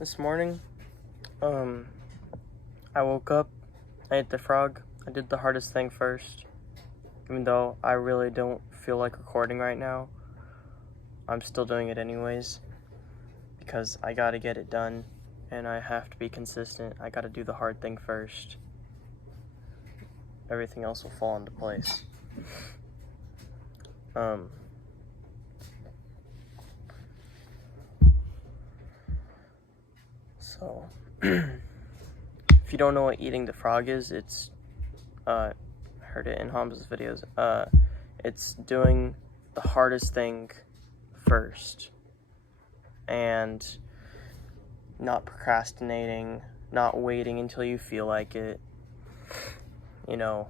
This morning, I woke up, I ate the frog. I did the hardest thing first. Even though I really don't feel like recording right now, I'm still doing it anyways because I gotta get it done and I have to be consistent. I gotta do the hard thing first. Everything else will fall into place. So, if you don't know what eating the frog is, it's, heard it in Hamza's videos, it's doing the hardest thing first, and not procrastinating, not waiting until you feel like it. You know,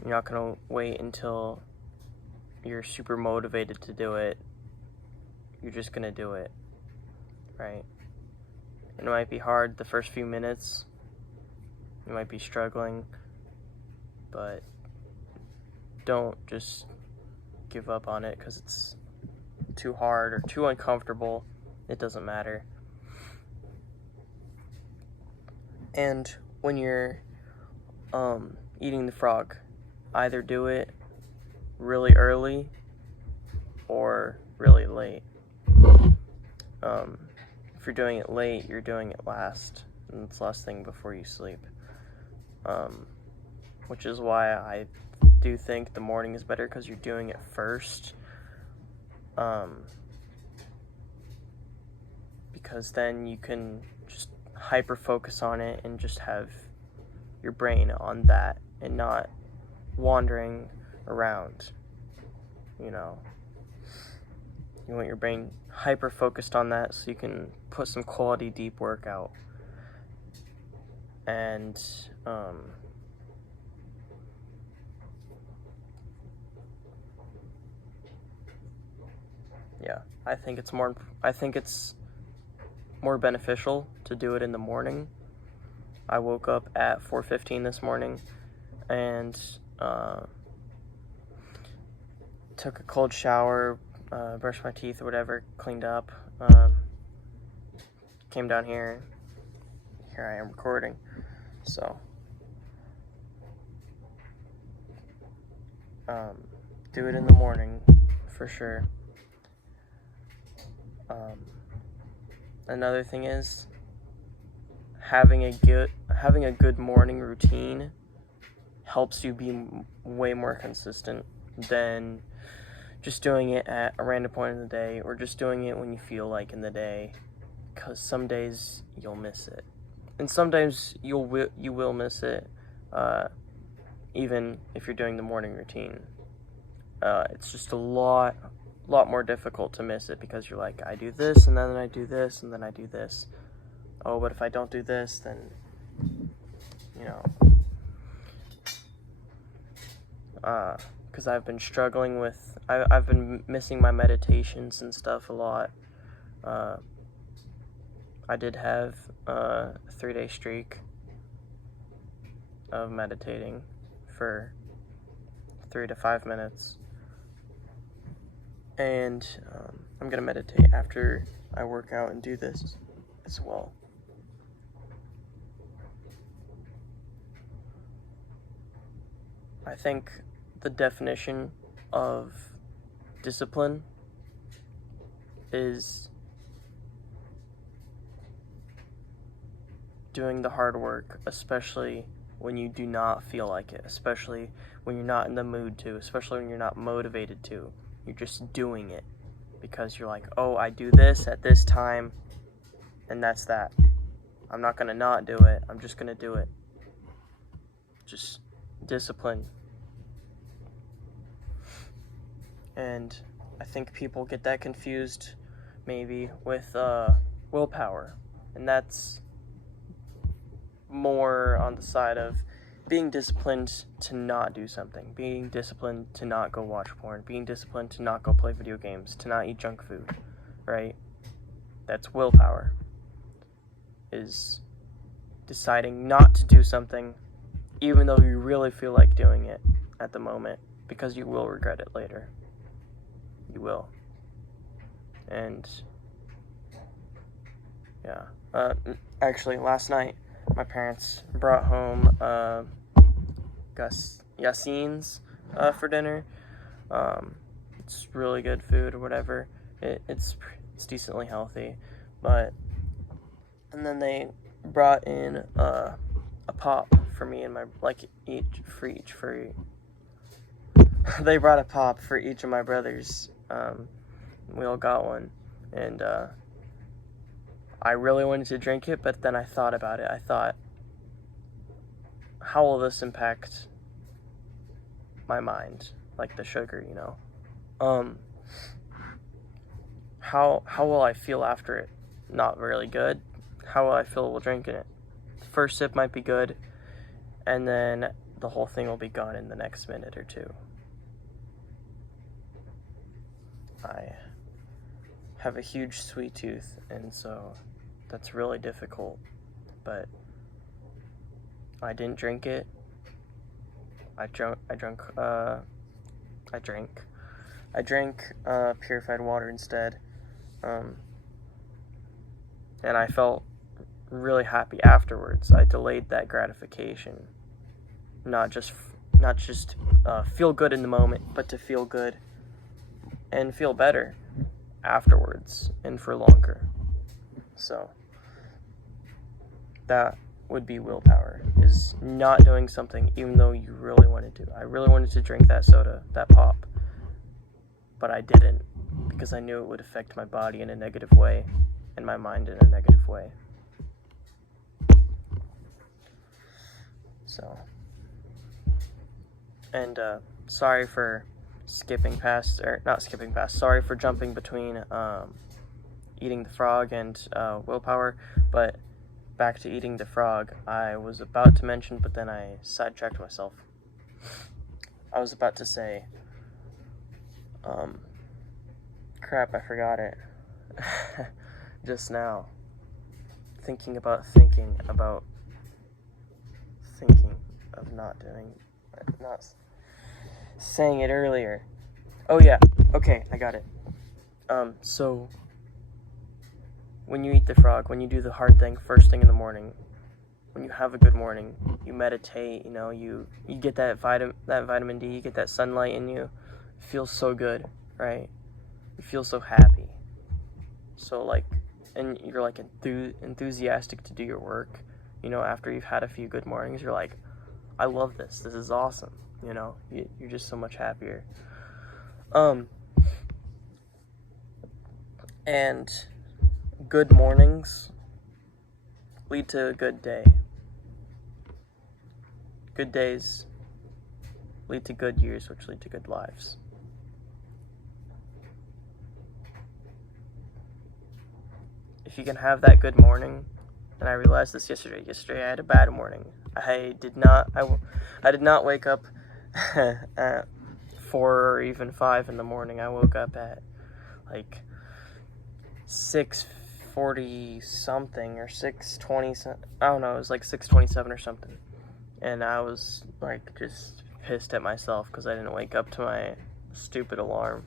you're not gonna wait until you're super motivated to do it. You're just gonna do it, right? It might be hard the first few minutes. You might be struggling, but don't just give up on it because it's too hard or too uncomfortable. It doesn't matter. And when you're eating the frog, either do it really early or really late. If you're doing it late, you're doing it last, and it's the last thing before you sleep. Which is why I do think the morning is better, because you're doing it first. Because then you can just hyper focus on it and just have your brain on that and not wandering around. You want your brain hyper focused on that so you can put some quality deep work out. And yeah, I think it's more beneficial to do it in the morning. I woke up at 4:15 this morning and took a cold shower, brushed my teeth or whatever, cleaned up, came down here I am recording. So do it in the morning for sure. Another thing is having a good morning routine helps you be way more consistent than just doing it at a random point in the day or just doing it when you feel like in the day, because some days you'll miss it, and sometimes you will miss it, even if you're doing the morning routine. It's just a lot more difficult to miss it because you're like, I do this and then I do this and then I do this. Oh, but if I don't do this, then because I've been struggling with, I've been missing my meditations and stuff a lot. I did have a 3-day streak of meditating for 3 to 5 minutes. And I'm gonna meditate after I work out and do this as well. I think the definition of discipline is doing the hard work, especially when you do not feel like it, especially when you're not in the mood to, especially when you're not motivated to. You're just doing it because you're like, oh, I do this at this time, and that's that. I'm not gonna not do it. I'm just gonna do it. Just discipline. And I think people get that confused maybe with willpower, and that's more on the side of being disciplined to not do something, being disciplined to not go watch porn, being disciplined to not go play video games, to not eat junk food, right? That's willpower, is deciding not to do something even though you really feel like doing it at the moment, because you will regret it later. You will. And Yeah. Actually, last night, my parents brought home Yassine's for dinner. It's really good food or whatever. It's decently healthy, and then they brought in a pop for me and my they brought a pop for each of my brothers. We all got one, and I really wanted to drink it, but then I thought about it. I thought, how will this impact my mind? Like the sugar, you know? How will I feel after it? Not really good. How will I feel while drinking it? The first sip might be good, and then the whole thing will be gone in the next minute or two. I have a huge sweet tooth, and so that's really difficult, but I didn't drink it. I drank purified water instead, and I felt really happy afterwards. I delayed that gratification, not just feel good in the moment, but to feel good and feel better afterwards and for longer. So that would be willpower, is not doing something even though you really wanted to. I really wanted to drink that soda, that pop, but I didn't, because I knew it would affect my body in a negative way and my mind in a negative way. So, and sorry for sorry for jumping between eating the frog and willpower, but back to eating the frog. I was about to mention, but then I sidetracked myself. I was about to say, crap, I forgot it. Just now. Thinking of not saying it earlier. Oh yeah, okay, I got it. So when you eat the frog, when you do the hard thing first thing in the morning, when you have a good morning, you meditate, you know, you get that vitamin D, you get that sunlight in you. It feels so good, right? You feel so happy. So and you're like enthusiastic to do your work. You know, after you've had a few good mornings, you're like, I love this. This is awesome. You know, you're just so much happier. And good mornings lead to a good day. Good days lead to good years, which lead to good lives. If you can have that good morning, and I realized this yesterday. Yesterday I had a bad morning. I did not wake up at 4 or even 5 in the morning. I woke up at like 6:40 something or 6:20. I don't know. It was like 6:27 or something, and I was like just pissed at myself because I didn't wake up to my stupid alarm.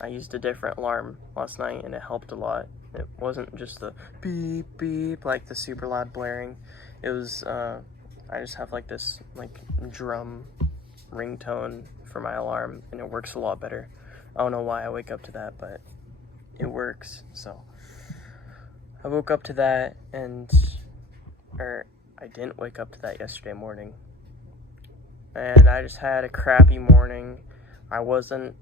I used a different alarm last night, and it helped a lot. It wasn't just the beep beep like the super loud blaring. It was I just have like this like drum ringtone for my alarm, and it works a lot better. I don't know why I wake up to that, but it works. So I woke up to that, or I didn't wake up to that yesterday morning, and I just had a crappy morning. I wasn't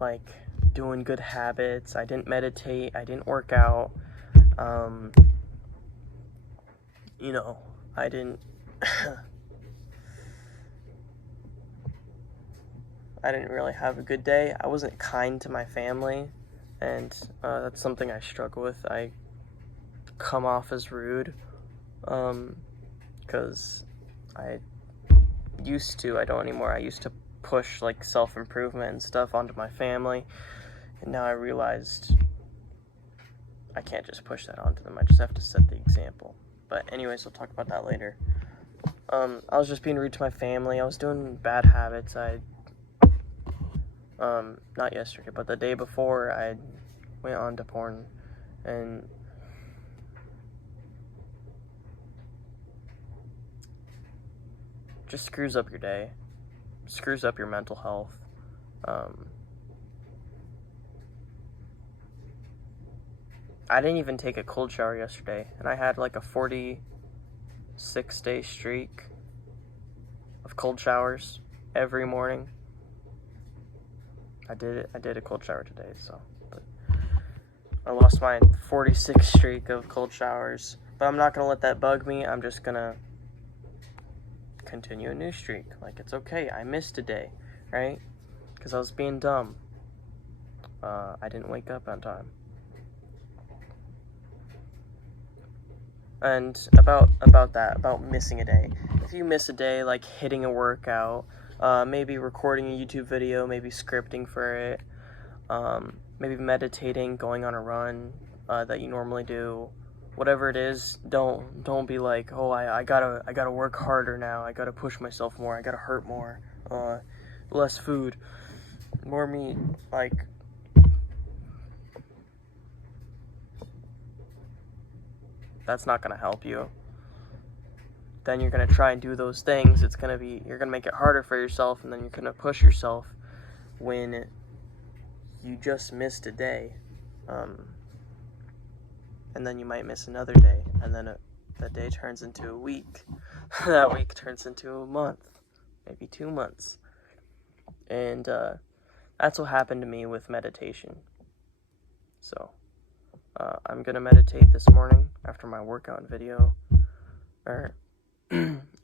like doing good habits. I didn't meditate. I didn't work out. You know, I didn't I didn't really have a good day. I wasn't kind to my family, and that's something I struggle with. I come off as rude, because I don't anymore. I used to push like self-improvement and stuff onto my family, and now I realized I can't just push that onto them. I just have to set the example. But anyways, we'll talk about that later. I was just being rude to my family. I was doing bad habits. Not yesterday, but the day before, I went on to porn, and just screws up your day, screws up your mental health. I didn't even take a cold shower yesterday, and I had like a 46-day streak of cold showers every morning. I did a cold shower today, so but I lost my 46 streak of cold showers, but I'm not gonna let that bug me. I'm just gonna continue a new streak. Like, it's okay, I missed a day, right? Because I was being dumb. I didn't wake up on time. And about missing a day. If you miss a day, like hitting a workout, maybe recording a YouTube video, maybe scripting for it, maybe meditating, going on a run that you normally do, whatever it is, don't be like, oh, I gotta work harder now, I gotta push myself more, I gotta hurt more, less food, more meat. Like, that's not gonna help you. Then you're gonna try and do those things. You're gonna make it harder for yourself, and then you're gonna push yourself when you just missed a day. And then you might miss another day, and then that day turns into a week. That week turns into a month, maybe 2 months. And that's what happened to me with meditation. So I'm gonna meditate this morning after my workout video, or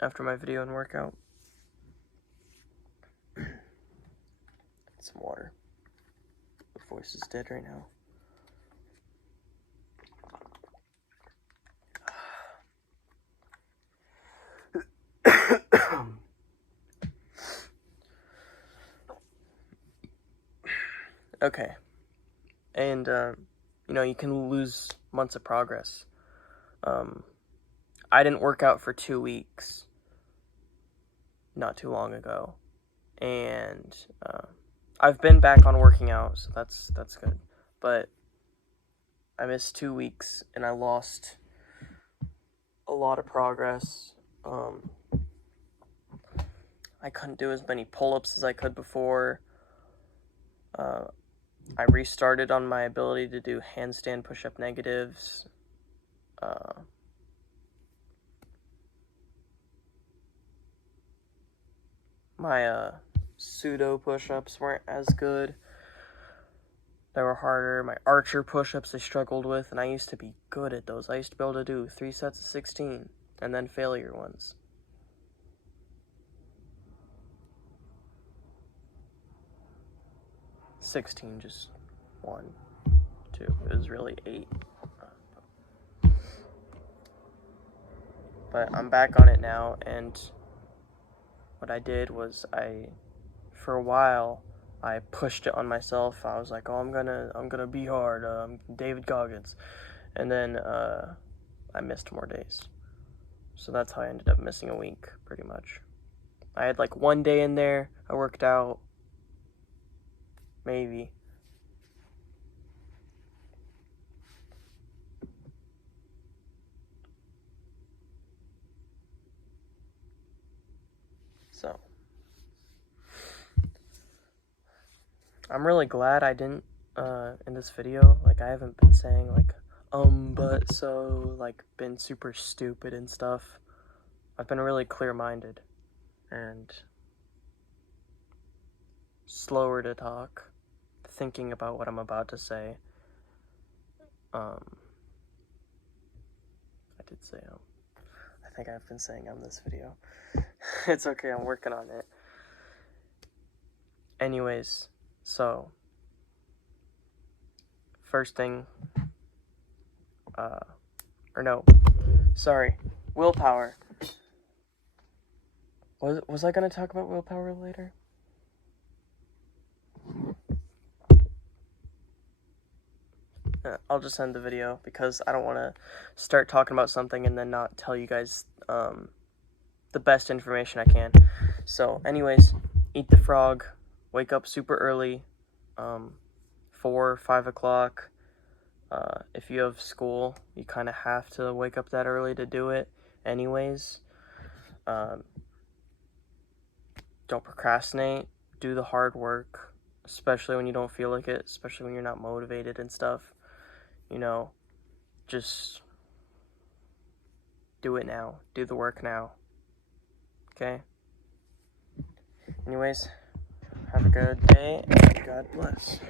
after my video and workout. Some water. My voice is dead right now. Okay. And you can lose months of progress. I didn't work out for 2 weeks not too long ago, and I've been back on working out, so that's good. But I missed 2 weeks, and I lost a lot of progress. I couldn't do as many pull-ups as I could before. I restarted on my ability to do handstand push-up negatives. My pseudo push-ups weren't as good. They were harder. My archer push-ups I struggled with, and I used to be good at those. I used to be able to do 3 sets of 16, and then failure ones. $16, just 1, 2. It was really 8. But I'm back on it now, and what I did was for a while, I pushed it on myself. I was like, oh, I'm gonna be hard. I'm David Goggins, and then I missed more days. So that's how I ended up missing a week, pretty much. I had like 1 day in there I worked out, maybe. So I'm really glad I didn't in this video. Like, I haven't been saying like but so, like, been super stupid and stuff. I've been really clear-minded and slower to talk, thinking about what I'm about to say. I did say I think I've been saying this video. It's okay, I'm working on it. Anyways, so first thing, willpower. Was I gonna talk about willpower later? I'll just end the video because I don't want to start talking about something and then not tell you guys the best information I can. So anyways, eat the frog, wake up super early, 4 or 5 o'clock. if you have school, you kind of have to wake up that early to do it anyways. Don't procrastinate. Do the hard work, especially when you don't feel like it, especially when you're not motivated and stuff. You know, just do it now. Do the work now. Okay? Anyways, have a good day and God bless.